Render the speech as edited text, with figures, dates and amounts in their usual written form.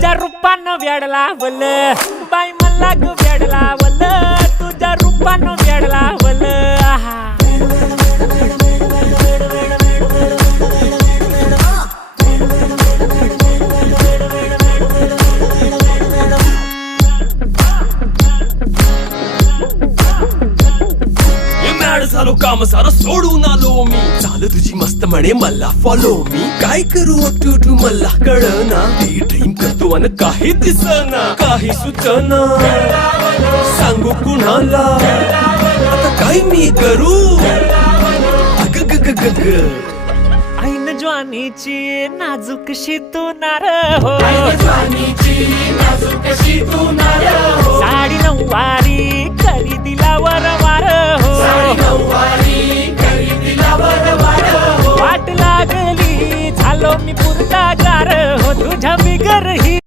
तुझ्या रूपानं वेड लावल बाई मला ग वेड लावल तुझ्या रूपानं वेड लावल आहा झालो काम सारं सोडून आलो मी चाल तुझी मस्त म्हणे मला फॉलो मी काय करू टू मला कळना ती ड्रीम करतो अन काही दिसना काही सुचना सांगू कुणाला आता काय मी करू अग ग ग ग ग ऐन ज्वानीची नाजूकशी तू नार हो साडी नऊवारी करी दिला वरवार हो वाट लागली झालो मी पुरता गार हो तुझ्या बिगर ही